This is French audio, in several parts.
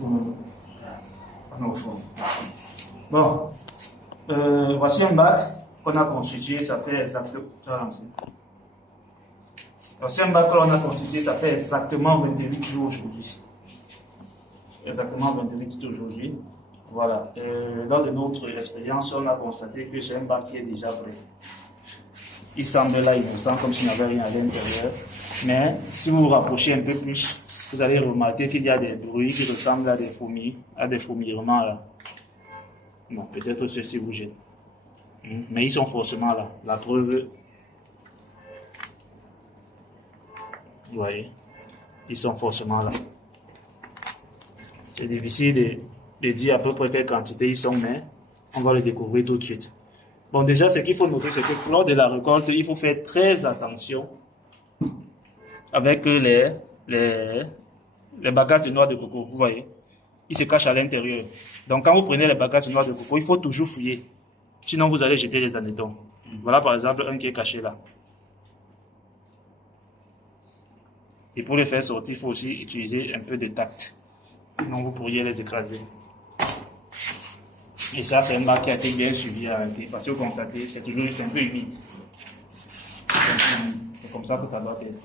Bon, voici un bac qu'on a constitué, ça fait exactement. Voici un bac qu'on a constitué, ça fait exactement 28 jours aujourd'hui. Exactement 28 jours aujourd'hui. Voilà. Lors de notre expérience, on a constaté que c'est un bac qui est déjà prêt. Il semble là, il vous sent comme s'il n'y avait rien à l'intérieur. Mais si vous vous rapprochez un peu plus, vous allez remarquer qu'il y a des bruits qui ressemblent à des fourmis, à des fourmillements là. Bon, peut-être ceux-ci vous gênent. Mais ils sont forcément là. La preuve, vous voyez, ils sont forcément là. C'est difficile de dire à peu près quelle quantité ils sont, mais on va le découvrir tout de suite. Bon, déjà, ce qu'il faut noter, c'est que lors de la récolte, il faut faire très attention avec les bagages de noix de coco. Vous voyez, ils se cachent à l'intérieur. Donc, quand vous prenez les bagages de noix de coco, il faut toujours fouiller. Sinon, vous allez jeter les anétons. Voilà, par exemple, un qui est caché là. Et pour les faire sortir, il faut aussi utiliser un peu de tact. Sinon, vous pourriez les écraser. Et ça, c'est un bac qui a été bien suivi à arrêter. Parce que vous constatez, c'est toujours un peu humide. C'est comme ça que ça doit être.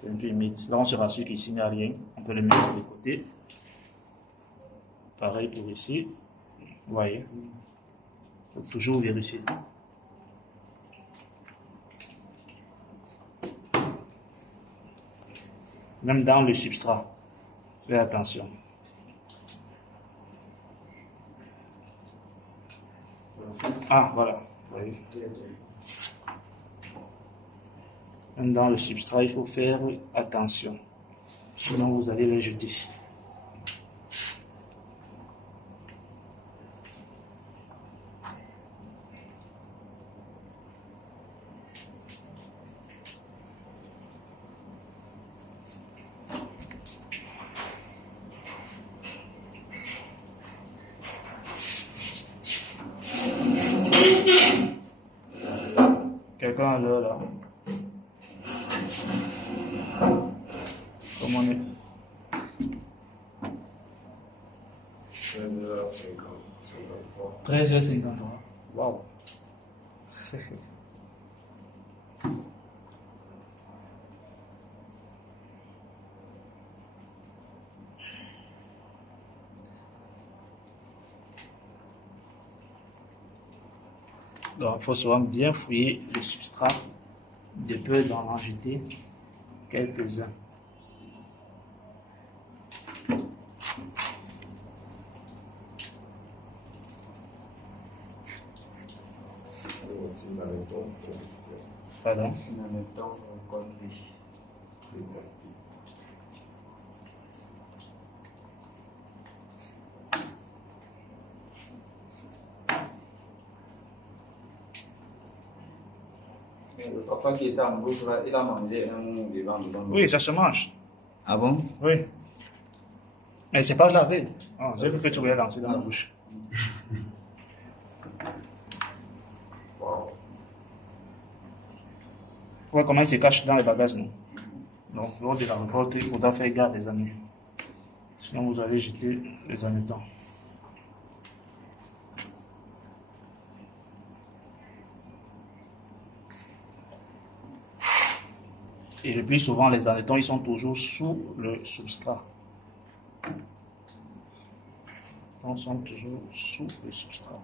C'est un peu humide. Là, on se rassure qu'ici, il n'y a rien. On peut le mettre de côté. Pareil pour ici. Vous voyez. Il faut toujours vérifier. Même dans le substrat. Faites attention. Ah, voilà. Oui. Même dans le substrat, il faut faire attention. Sinon, vous allez les jeter. Quelqu'un à l'heure là. Comment on est? 13h53. Waouh. Donc, il faut souvent bien fouiller le substrat de peur d'en rajouter quelques-uns. Pardon? Le papa qui était en bourse, il a mangé un vivant dedans. Oui, ça se mange. Ah bon? Oui. Mais c'est pas lavé. Oh, j'ai vu que tu voulais lancer dans la bouche. Wow. Ouais, comment il se cache dans les bagages, non? Donc, lors de la récolte, il faudra faire gaffe, les amis. Sinon, vous allez jeter les anétons. Et le plus souvent, les anétons, ils sont toujours sous le substrat. Ils sont toujours sous le substrat.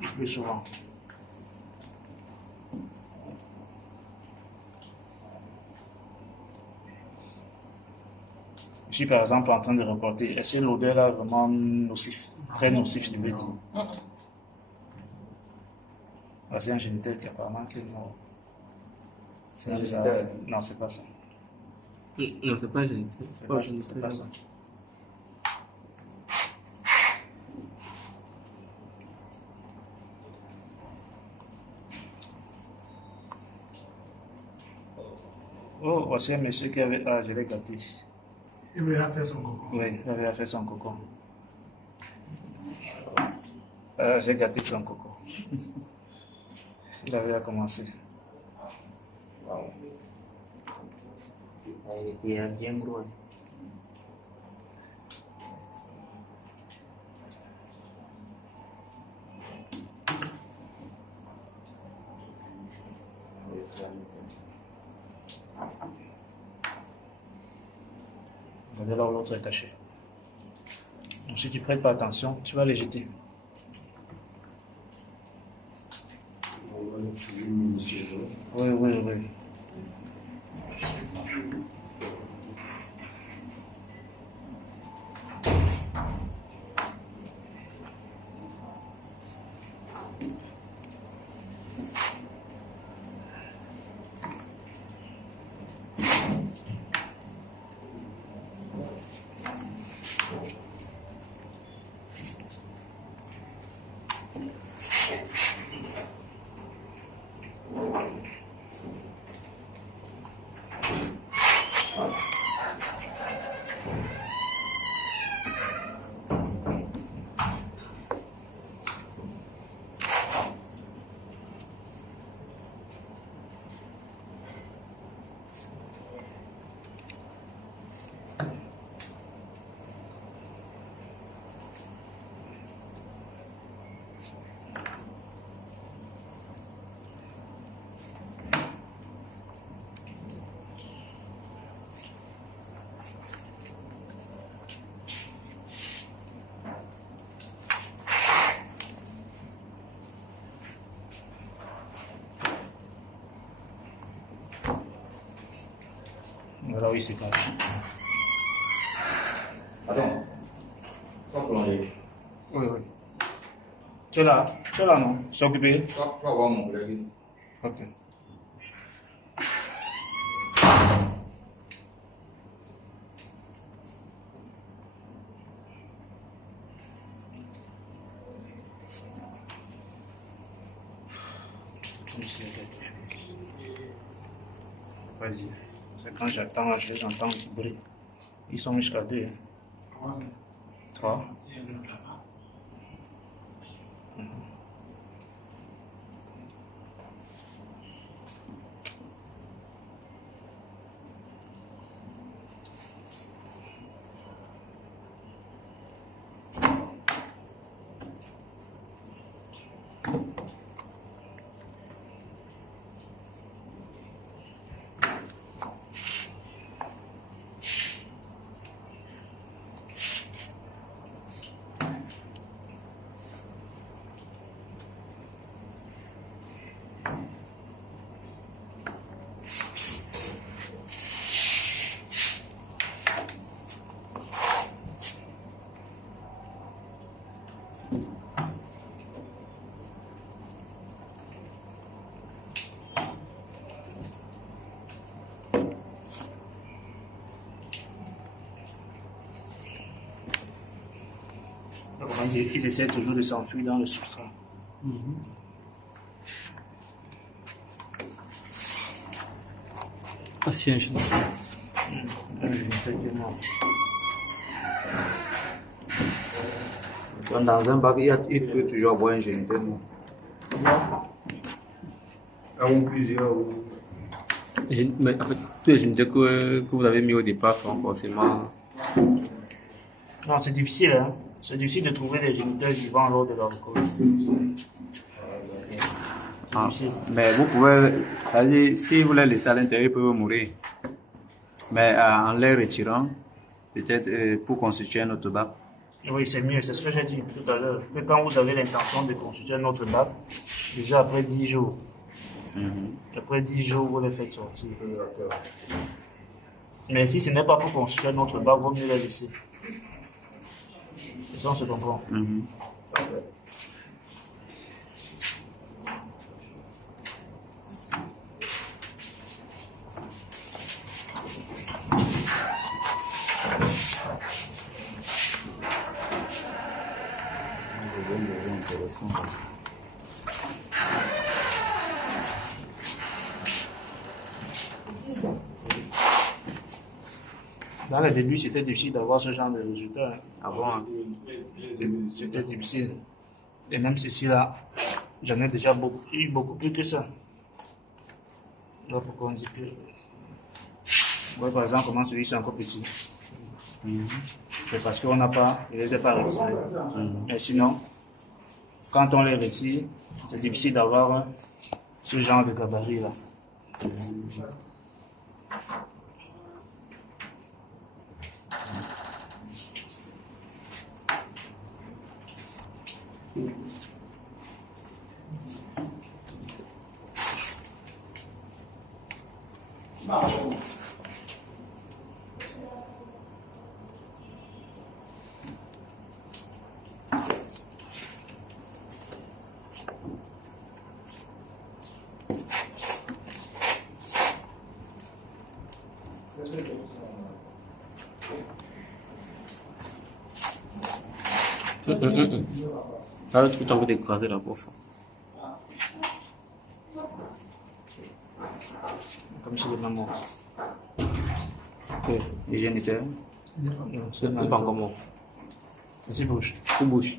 Le plus souvent. Je suis par exemple en train de reporter. Est-ce que l'odeur là est vraiment nocif, très nocif, je veux dire? Voici un géniteur qui apparemment est mort. C'est ça. Non, c'est pas ça. Non, c'est pas géniteur. C'est pas ça. Oh, voici un monsieur qui avait. Ah, je l'ai gâté. Il veut faire son coco. Oui, il avait fait son coco. J'ai gâté son coco. Il avait commencé. Il est bien gros. Regardez là où l'autre est caché. Donc si tu ne prêtes pas attention, tu vas les jeter. Oui, oui, oui. Voilà, oui, c'est caché. Attends. Toi, pour l'enlever. Oui, oui. Tu es là non? C'est occupé? Tu vas voir mon collègue ici. Ok. Vas-y. C'est quand j'attends, j'entends du bruit. Ils sont jusqu'à 2. 3. Il y a l'autre là-bas. Ils essaient toujours de s'enfuir dans le substrat. Ah, c'est un génie. Un géniteur qui est mort. Dans un bac, il peut toujours avoir un géniteur. Un ou plusieurs. Mais en fait, tous les géniteurs que vous avez mis au départ sont forcément. Non, c'est difficile, hein. C'est difficile de trouver des géniteurs vivants lors de leur record. Ah, mais vous pouvez, ça veut dire, si vous les laissez à l'intérieur, ils peuvent mourir. Mais en les retirant, peut-être pour constituer un autre bac. Oui, c'est mieux, c'est ce que j'ai dit tout à l'heure. Que quand vous avez l'intention de constituer un autre bac, déjà après 10 jours, après 10 jours, vous les faites sortir. Mais si ce n'est pas pour constituer un autre bac, vaut mieux les laisser. Et ça, on se comprend. Dans le début, c'était difficile d'avoir ce genre de résultats. Avant, C'était difficile. Et même ceci-là, j'en ai déjà eu beaucoup plus que ça. Là, pourquoi on dit que... Ouais, par exemple, comment celui-ci est encore petit. C'est parce qu'on n'a pas, je ne les ai pas retirés. Mais sinon, quand on les retire, c'est difficile d'avoir ce genre de gabarit-là. Là, tu as envie d'écraser la bouffe. Comme chez les mamans. Ok, hygiénitaire. Non, c'est Pas encore mort. Vas-y, bouge. Tout bouge.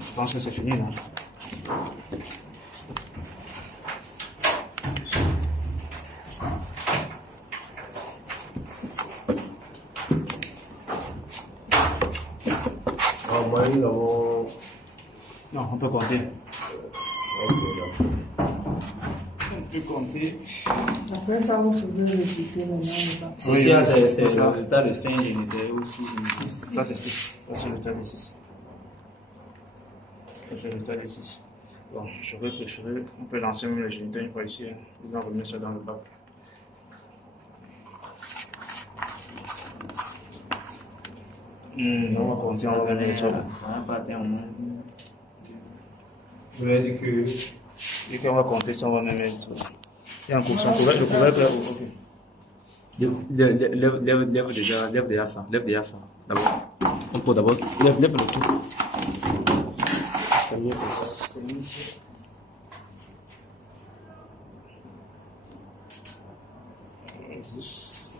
Je pense que c'est fini là. Non, on peut compter. On peut compter. Après ça, vous faudrait réciter maintenant. Si, Oui, ça, c'est c'est le ça. résultat de 5 génitaires aussi. Ça, c'est 6. Ça, c'est le tas de 6. Ça, c'est le tas de 6. Bon, j'aurais préféré. On peut lancer même les géniteurs une fois ici. Hein. Ils vont remettre ça dans le bac. On va compter, on va mettre ça. Je vais dire que. Et qu'on va compter ça, on va même mettre. Et en course, le couvercle là. Ok. Lève déjà ça. Lève déjà ça. D'abord. On peut d'abord. Lève le tout. C'est mieux comme ça. 10.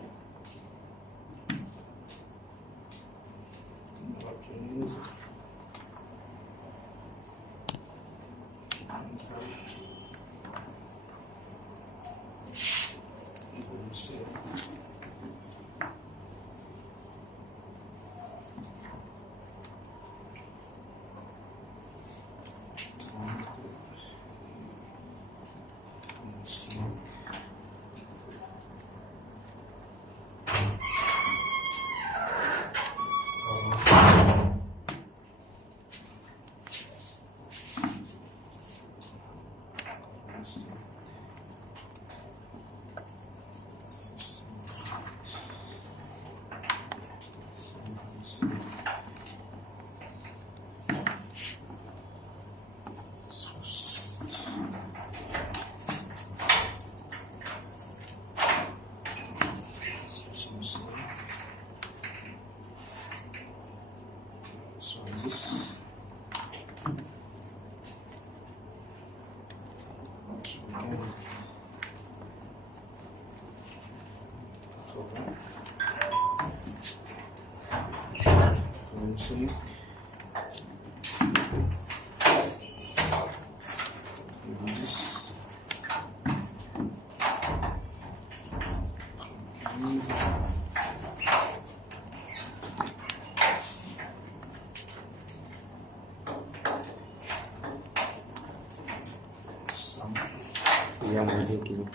Il y a moins de 2 kilos.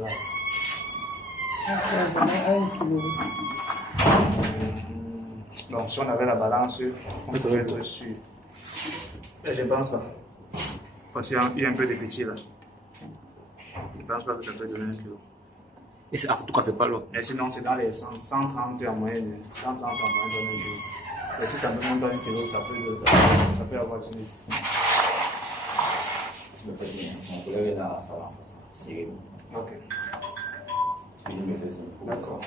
Là. 1 kilo. Donc, si on avait la balance, on pourrait être sûr. Mais je ne pense pas. Parce qu'il y a un peu de petit là. Je ne pense pas que ça peut donner 1 kilo. Et en tout cas, c'est pas lourd. Mais sinon, c'est dans les 130 en moyenne. 130 en moyenne dans 1 kilo. Mais si ça ne demande pas 1 kilo, ça peut avoir 10 000. Le petit, mon collègue est là, ça va. C'est Ok. il me fait ça. D'accord.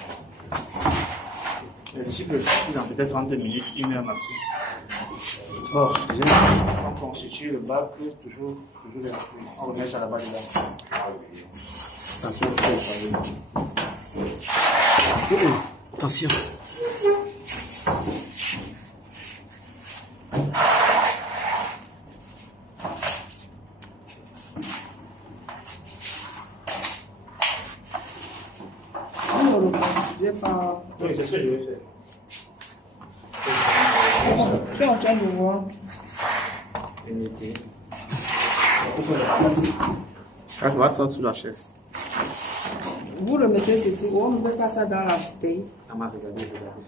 Le disciple dans peut-être 30 minutes, 1 heure maxi. Bon, on constitue le bac, toujours les on remet ça là-bas dedans. Attention, attention. Je vais pas. Oui, c'est ce que je vais faire. Je suis en train de voir. Unité. Ah, ça va sortir sous la chaise. Vous le mettez ceci, on ne met pas ça dans la bouteille. Ah, ma, regardez, regardez.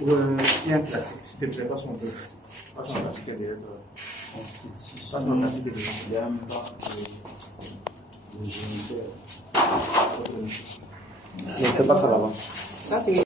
Il y a un classique, s'il te plaît, passe-moi un peu. Passe-moi un classique derrière toi. Passe-moi un classique derrière. Il y a un pas de géniteur. Ne fais pas ça là-bas. Ça, c'est